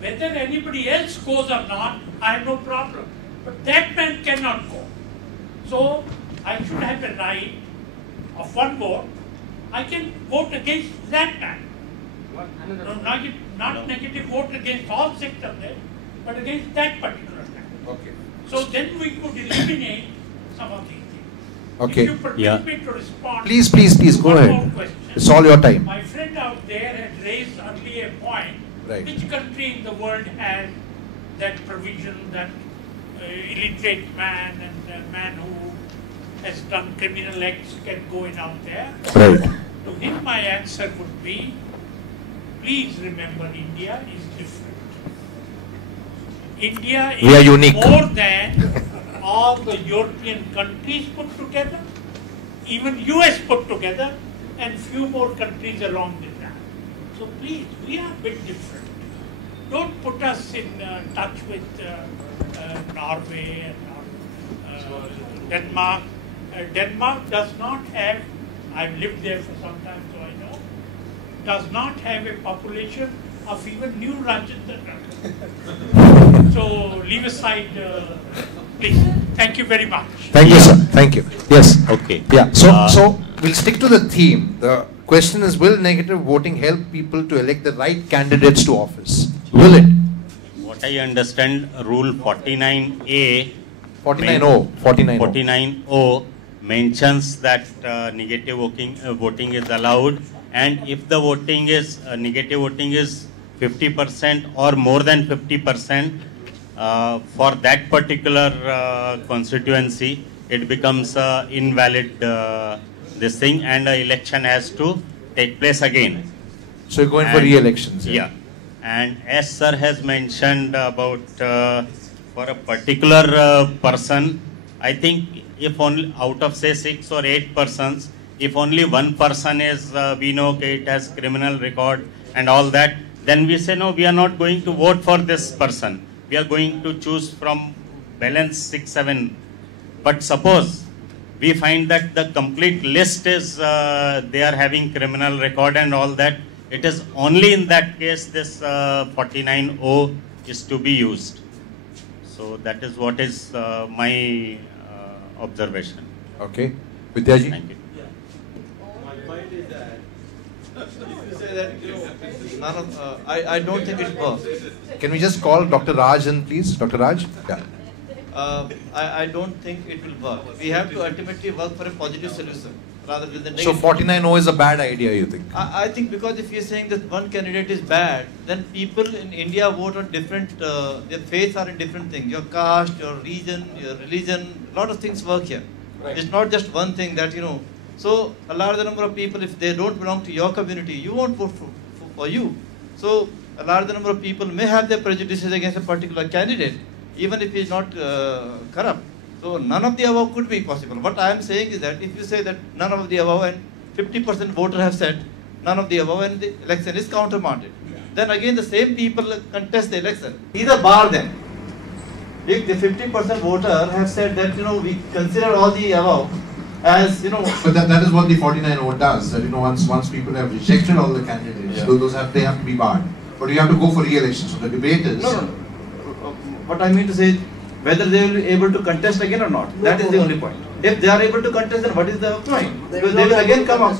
Whether anybody else goes or not, I have no problem. But that man cannot go. So I should have a right of one vote. I can vote against that man. No, not negative vote against all sectors there, but against that particular man. Okay. So then we could eliminate some of these things. Okay. If you permit me to respond. Please, go one ahead. more question. It's all your time. My friend out there had raised earlier a point. Right. Which country in the world has that provision that illiterate man and a man who has done criminal acts can go in out there? Right. To him my answer would be, please remember India is different. India We are is unique. more than all the European countries put together, even US put together, and few more countries along with that. So please, we are a bit different. Don't put us in touch with Norway and Denmark. Denmark does not have, I've lived there for some time, so I know, does not have a population of even New Rajendra. So leave aside, please. Thank you very much. Thank you, sir. Thank you. Yes. Okay. Yeah. So we'll stick to the theme. The question is, will negative voting help people to elect the right candidates to office? Will it? What I understand, Rule 49A, 49O mentions that negative voting is allowed, and if the voting is negative voting is 50% or more than 50% for that particular constituency, it becomes invalid this thing, and an election has to take place again. So you're going for re-elections? Yeah. And as sir has mentioned about for a particular person, I think if only out of say 6 or 8 persons, if only one person is, we know okay, it has criminal record and all that, then we say no, we are not going to vote for this person. We are going to choose from balance 6, 7. But suppose we find that the complete list is, they are having criminal record and all that, it is only in that case this 49O is to be used. So that is what is my observation. Okay. Vidyaji? Thank you. My point is that if you say that none of, I don't think it works. Can we just call Dr. Raj in, please? Dr. Raj? Yeah. I don't think it will work. We have to ultimately work for a positive solution rather than the So negative. 49O is a bad idea, you think? I think because if you're saying that one candidate is bad, then people in India vote on different, their faiths are in different things. Your caste, your region, your religion, a lot of things work here. Right. It's not just one thing that, so a larger number of people, if they don't belong to your community, you won't vote for you. So a larger number of people may have their prejudices against a particular candidate, even if he is not corrupt. So none of the above could be possible. What I am saying is that if you say that none of the above and 50% voter have said none of the above and the election is countermanded, then again the same people contest the election. Either bar them. If the 50% voter have said that we consider all the above as But that is what the 49O does. That once people have rejected all the candidates, those they have to be barred. But you have to go for re-election. So the debate is. No. What I mean to say is whether they will be able to contest again or not. That is the only point. If they are able to contest, then what is the point? Because they will again come up.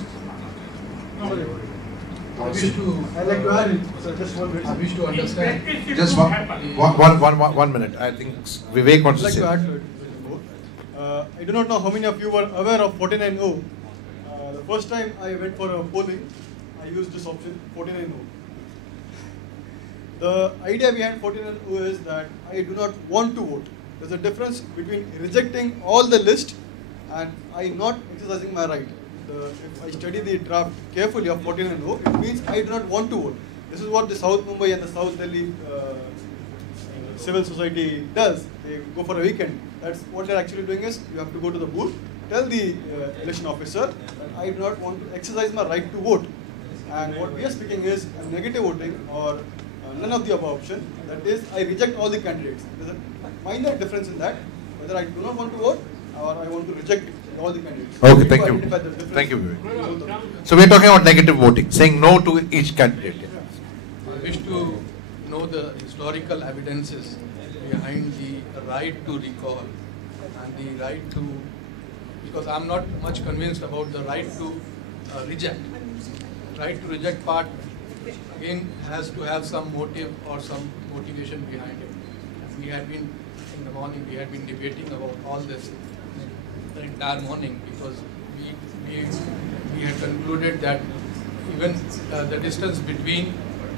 I'd like to add, so just 1 minute. I wish to understand. Just one minute. I think Vivek wants to say. I'd like to add to it. I do not know how many of you were aware of 49O. The first time I went for a polling, I used this option, 49O. The idea behind 49O is that I do not want to vote. There's a difference between rejecting all the list and I not exercising my right. If I study the draft carefully of 49O, it means I do not want to vote. This is what the South Mumbai and the South Delhi civil society does. They go for a weekend. That's what they're actually doing is you have to go to the booth, tell the election officer that I do not want to exercise my right to vote. And what we are speaking is negative voting or none of the above option. That is, I reject all the candidates. There's a minor difference in that, whether I do not want to vote or I want to reject all the candidates. Okay, thank you. Thank you, Vivek. So we're talking about negative voting, saying no to each candidate. I wish to know the historical evidences behind the right to recall and the right to, because I'm not much convinced about the right to reject. Right to reject part again has to have some motive or some motivation behind it. We had been in the morning, we had been debating about all this the entire morning, because we had concluded that even the distance between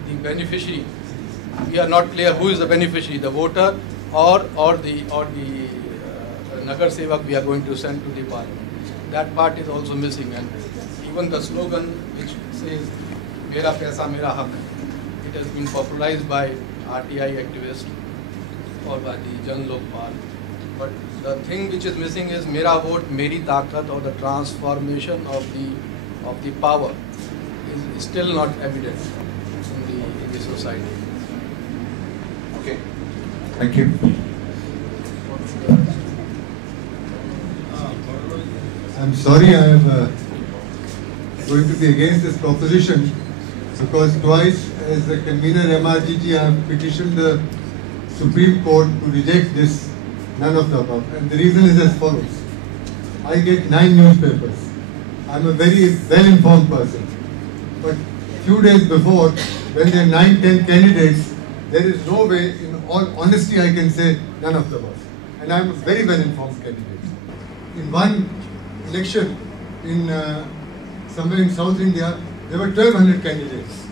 the beneficiary, we are not clear who is the beneficiary, the voter or the Nagar Sevak we are going to send to the parliament. That part is also missing, and even the slogan which says Mera Paisa Mera Hak, it has been popularized by RTI activists or by the Jan Lokpal. But the thing which is missing is Mera Vote, Meri Taakat, or the transformation of the power is still not evident in the society. Okay. Thank you. I'm sorry I am going to be against this proposition, because twice as the convener MRGG I have petitioned the Supreme Court to reject this none of the above, and the reason is as follows. I get 9 newspapers. I'm a very well-informed person, but few days before, when there are 9-10 candidates, there is no way, in all honesty, I can say none of the above. And I'm a very well-informed candidate. In one election in somewhere in South India, there were 1,200 candidates.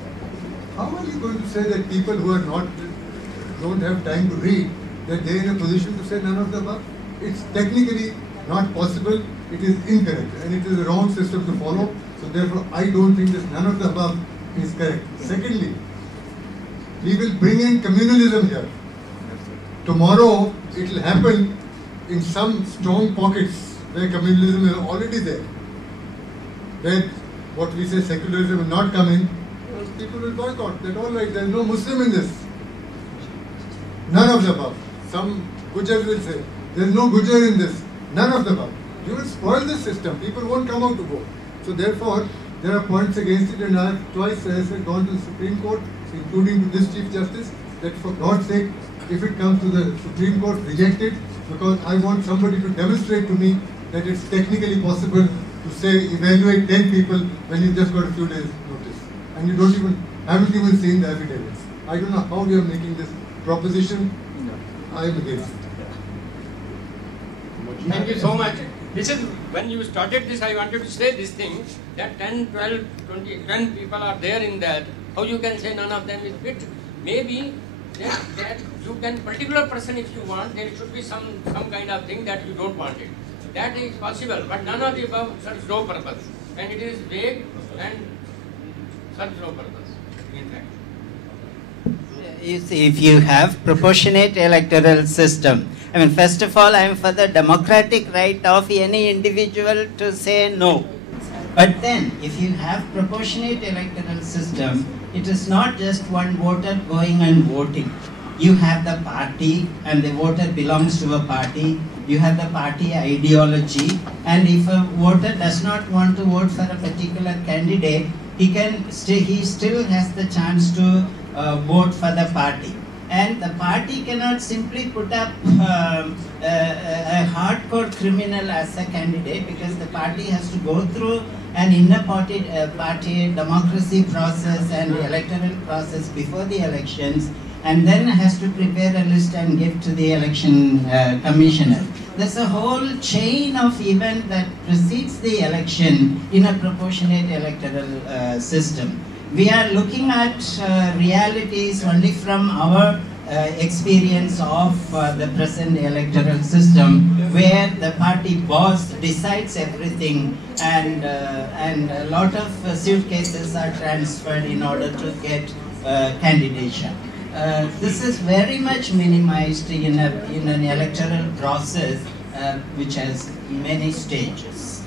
How are you going to say that people who are don't have time to read, that they are in a position to say none of the above? It's technically not possible, it is incorrect, and it is a wrong system to follow. So therefore, I don't think that none of the above is correct. Secondly, we will bring in communalism here. Tomorrow, it will happen in some strong pockets where communalism is already there. Where what we say secularism will not come in, people will boycott. That all right, there is no Muslim in this. None of the above. Some Gujars will say, there is no Gujar in this. None of the above. You will spoil the system. People won't come out to vote. So therefore, there are points against it, and I have twice, as I said, gone to the Supreme Court, including to this Chief Justice, that for God's sake, if it comes to the Supreme Court, reject it, because I want somebody to demonstrate to me that it's technically possible to say evaluate 10 people when you just got a few days notice, and you haven't even seen the affidavits. I don't know how you are making this proposition. I am against it. Thank you so much. This is, when you started this, I wanted to say this thing, that 10, 12, 20, 10 people are there in that. How you can say none of them is fit? Maybe that you can, particular person if you want, there should be some kind of thing that you don't want it. That is possible, but none of the above serves no purpose. And it is vague and serves no purpose, in fact. You see, if you have proportionate electoral system, I mean, first of all, I am for the democratic right of any individual to say no. But then, if you have proportionate electoral system, it is not just one voter going and voting. You have the party, and the voter belongs to a party. You have the party ideology, and if a voter does not want to vote for a particular candidate, he still has the chance to vote for the party. And the party cannot simply put up a hardcore criminal as a candidate, because the party has to go through an inner party democracy process and electoral process before the elections, and then has to prepare a list and give to the election commissioner. There's a whole chain of events that precedes the election in a proportionate electoral system. We are looking at realities only from our experience of the present electoral system, where the party boss decides everything, and a lot of suitcases are transferred in order to get candidature. This is very much minimized in an electoral process which has many stages.